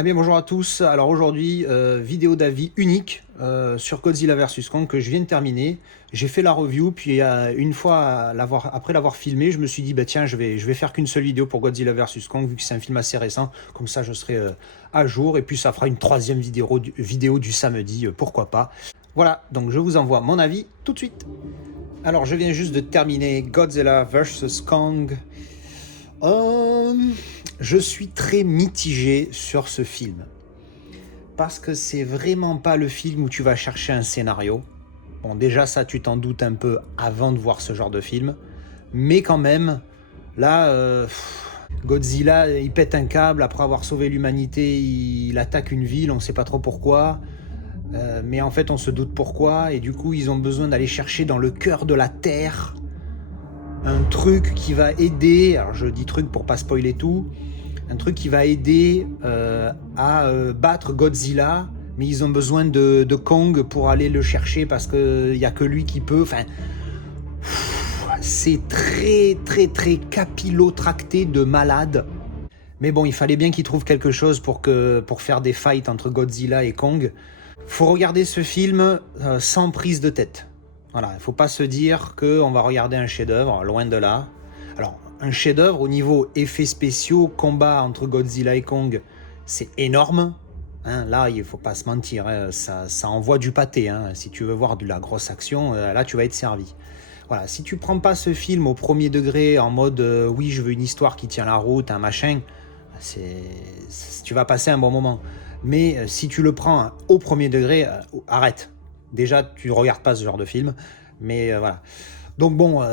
Eh bien bonjour à tous, alors aujourd'hui vidéo d'avis unique sur Godzilla vs Kong que je viens de terminer. J'ai fait la review, puis une fois après l'avoir filmé, je me suis dit bah tiens je vais faire qu'une seule vidéo pour Godzilla vs Kong vu que c'est un film assez récent, comme ça je serai à jour et puis ça fera une troisième vidéo du samedi, pourquoi pas. Voilà, donc je vous envoie mon avis tout de suite. Alors je viens juste de terminer Godzilla vs Kong. Euh, je suis très mitigé sur ce film. Parce que c'est vraiment pas le film où tu vas chercher un scénario. Bon, déjà, ça, tu t'en doutes un peu avant de voir ce genre de film. Mais quand même, là, Godzilla, il pète un câble. Après avoir sauvé l'humanité, il attaque une ville, on sait pas trop pourquoi. Mais en fait, on se doute pourquoi. Et du coup, ils ont besoin d'aller chercher dans le cœur de la Terre un truc qui va aider, alors je dis truc pour pas spoiler tout, un truc qui va aider à battre Godzilla, mais ils ont besoin de Kong pour aller le chercher parce qu'il n'y a que lui qui peut. Enfin, c'est très capillotracté de malade. Mais bon, il fallait bien qu'ils trouvent quelque chose pour faire des fights entre Godzilla et Kong. Faut regarder ce film sans prise de tête. Voilà, il faut pas se dire qu'on va regarder un chef-d'œuvre, loin de là. Alors, un chef-d'œuvre au niveau effets spéciaux, combat entre Godzilla et Kong, c'est énorme. Hein, là, il faut pas se mentir, hein, ça envoie du pâté. Hein. Si tu veux voir de la grosse action, là, tu vas être servi. Voilà, si tu prends pas ce film au premier degré en mode oui, je veux une histoire qui tient la route, un machin, tu vas passer un bon moment. Mais si tu le prends au premier degré, arrête. Déjà, tu ne regardes pas ce genre de film. Mais voilà. Donc bon,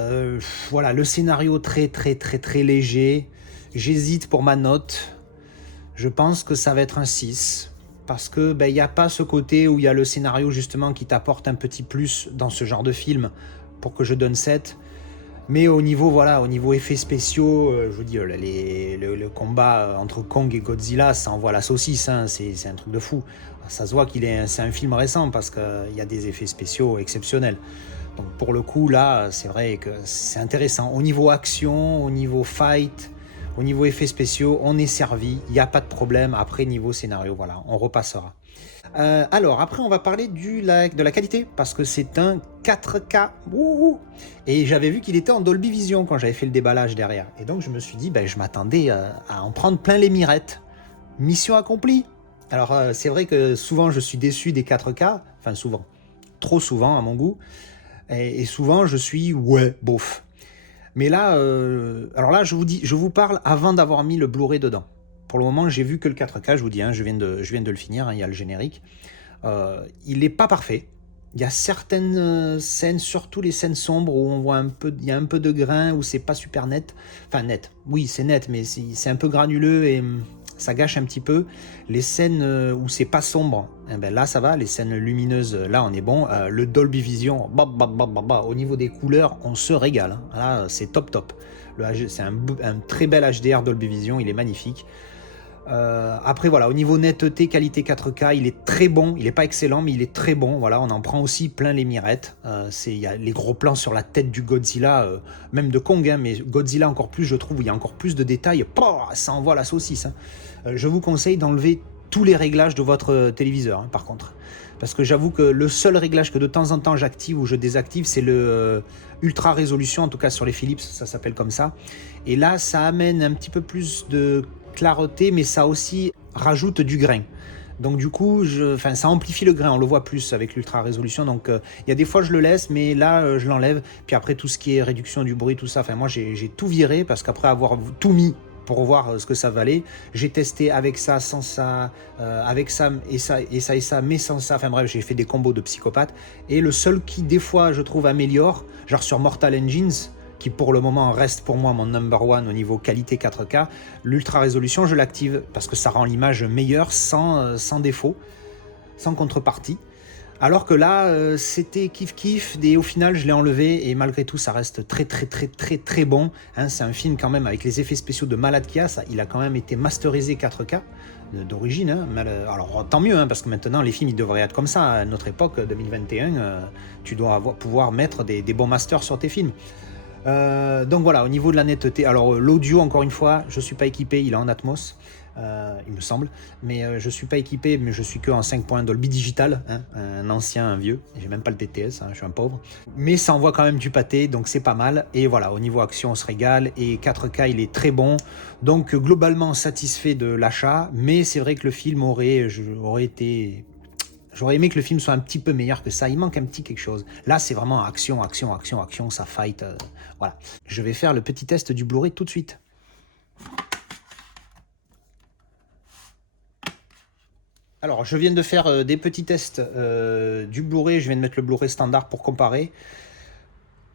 voilà, le scénario très léger. J'hésite pour ma note. Je pense que ça va être un 6. Parce que il n'y a pas ce côté où il y a le scénario justement qui t'apporte un petit plus dans ce genre de film pour que je donne 7. Mais au niveau, voilà, au niveau effets spéciaux, je vous dis, le combat entre Kong et Godzilla, ça envoie la saucisse, hein, c'est un truc de fou. Ça se voit c'est un film récent parce qu'il y a des effets spéciaux exceptionnels. Donc pour le coup, là, c'est vrai que c'est intéressant. Au niveau action, au niveau fight, au niveau effets spéciaux, on est servi, il n'y a pas de problème. Après, niveau scénario, voilà, on repassera. Alors, après, on va parler de la qualité, parce que c'est un 4K. Wouhou. Et j'avais vu qu'il était en Dolby Vision quand j'avais fait le déballage derrière. Et donc, je me suis dit, je m'attendais à en prendre plein les mirettes. Mission accomplie. Alors, c'est vrai que souvent, je suis déçu des 4K. Enfin, souvent. Trop souvent, à mon goût. Et souvent, je suis, ouais, bof. Mais là, alors là, je vous parle avant d'avoir mis le Blu-ray dedans. Pour le moment, j'ai vu que le 4K, je vous dis, hein, je viens de le finir, hein, il y a le générique. Il n'est pas parfait. Il y a certaines scènes, surtout les scènes sombres, où on voit il y a un peu de grain, où c'est pas super net. Enfin, net, oui, c'est net, mais c'est un peu granuleux et ça gâche un petit peu. Les scènes où c'est pas sombre, là ça va, les scènes lumineuses, là on est bon. Le Dolby Vision, au niveau des couleurs, on se régale. Hein. Là, c'est top. C'est un très bel HDR Dolby Vision, il est magnifique. Après voilà, au niveau netteté, qualité 4K, il est très bon, il n'est pas excellent mais il est très bon, voilà, on en prend aussi plein les mirettes. Il y a les gros plans sur la tête du Godzilla, même de Kong, hein, mais Godzilla encore plus, je trouve, il y a encore plus de détails, ça envoie la saucisse. Hein. Je vous conseille d'enlever tous les réglages de votre téléviseur, hein, par contre. Parce que j'avoue que le seul réglage que de temps en temps j'active ou je désactive, c'est le ultra résolution, en tout cas sur les Philips, ça s'appelle comme ça. Et là, ça amène un petit peu plus de clarté, mais ça aussi rajoute du grain. Donc du coup, ça amplifie le grain, on le voit plus avec l'ultra résolution. Donc il y a des fois je le laisse, mais là je l'enlève. Puis après tout ce qui est réduction du bruit, tout ça, moi j'ai tout viré parce qu'après avoir tout mis pour voir ce que ça valait, j'ai testé avec ça, sans ça, avec ça et ça, mais sans ça. Enfin bref, j'ai fait des combos de psychopathe. Et le seul qui des fois je trouve améliore, genre sur Mortal Engines, qui pour le moment reste pour moi mon number one au niveau qualité 4K, l'ultra résolution je l'active parce que ça rend l'image meilleure sans défaut, sans contrepartie. Alors que là, c'était kiff et au final je l'ai enlevé et malgré tout ça reste très bon. Hein, c'est un film quand même avec les effets spéciaux de malade qu'il y a, il a quand même été masterisé 4K d'origine. Hein, alors tant mieux, hein, parce que maintenant les films ils devraient être comme ça. À notre époque 2021, tu dois pouvoir mettre des bons masters sur tes films. Donc voilà, au niveau de la netteté, alors l'audio encore une fois, je suis pas équipé, il est en Atmos. il me semble. Mais je suis pas équipé, mais je suis que en 5.1 Dolby Digital, hein, un ancien, un vieux. J'ai même pas le DTS, hein, je suis un pauvre. Mais ça envoie quand même du pâté, donc c'est pas mal. Et voilà, au niveau action, on se régale. Et 4K, il est très bon. Donc globalement satisfait de l'achat, mais c'est vrai que le film J'aurais aimé que le film soit un petit peu meilleur que ça. Il manque un petit quelque chose. Là, c'est vraiment action, action, action, action, ça fight. Voilà. Je vais faire le petit test du Blu-ray tout de suite. Alors, je viens de faire des petits tests du Blu-ray. Je viens de mettre le Blu-ray standard pour comparer.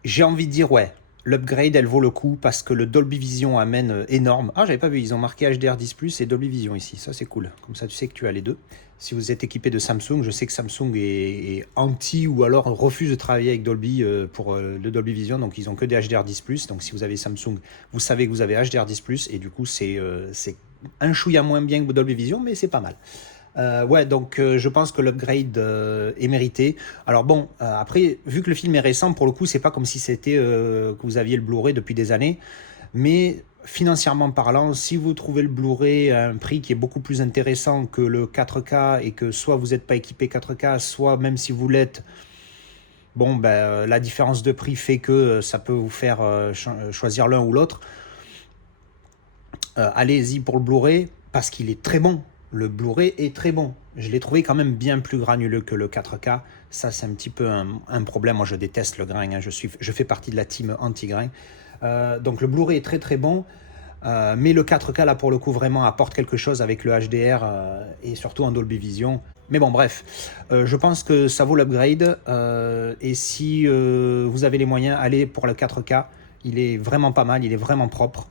J'ai envie de dire, ouais, l'upgrade, elle vaut le coup parce que le Dolby Vision amène énorme. Ah, j'avais pas vu, ils ont marqué HDR10+, et Dolby Vision ici. Ça, c'est cool. Comme ça, tu sais que tu as les deux. Si vous êtes équipé de Samsung, je sais que Samsung est anti ou alors refuse de travailler avec Dolby pour le Dolby Vision. Donc, ils ont que des HDR10+. Donc, si vous avez Samsung, vous savez que vous avez HDR10+. Et du coup, c'est un chouïa moins bien que Dolby Vision, mais c'est pas mal. Ouais, donc je pense que l'upgrade est mérité. Alors bon, après, vu que le film est récent, pour le coup, c'est pas comme si c'était que vous aviez le Blu-ray depuis des années. Mais financièrement parlant, si vous trouvez le Blu-ray à un prix qui est beaucoup plus intéressant que le 4K et que soit vous n'êtes pas équipé 4K, soit même si vous l'êtes, bon, ben, la différence de prix fait que ça peut vous faire choisir l'un ou l'autre. Allez-y pour le Blu-ray parce qu'il est très bon. Le Blu-ray est très bon. Je l'ai trouvé quand même bien plus granuleux que le 4K. Ça, c'est un petit peu un problème. Moi, je déteste le grain. Hein. Je fais partie de la team anti-grain. Donc, le Blu-ray est très très bon. Mais le 4K, là, pour le coup, vraiment apporte quelque chose avec le HDR et surtout en Dolby Vision. Mais bon, bref, je pense que ça vaut l'upgrade. Et si vous avez les moyens, allez pour le 4K. Il est vraiment pas mal, il est vraiment propre.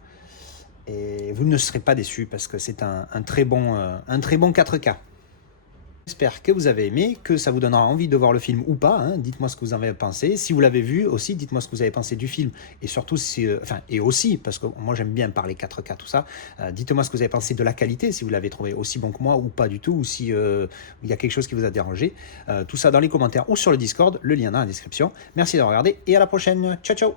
Et vous ne serez pas déçus parce que c'est un très bon 4K. J'espère que vous avez aimé, que ça vous donnera envie de voir le film ou pas. Hein. Dites-moi ce que vous en avez pensé. Si vous l'avez vu aussi, dites-moi ce que vous avez pensé du film. Et surtout, et aussi, parce que moi j'aime bien parler 4K, tout ça, dites-moi ce que vous avez pensé de la qualité, si vous l'avez trouvé aussi bon que moi ou pas du tout, ou si il y a quelque chose qui vous a dérangé. Tout ça dans les commentaires ou sur le Discord, le lien dans la description. Merci d'avoir regardé et à la prochaine. Ciao, ciao!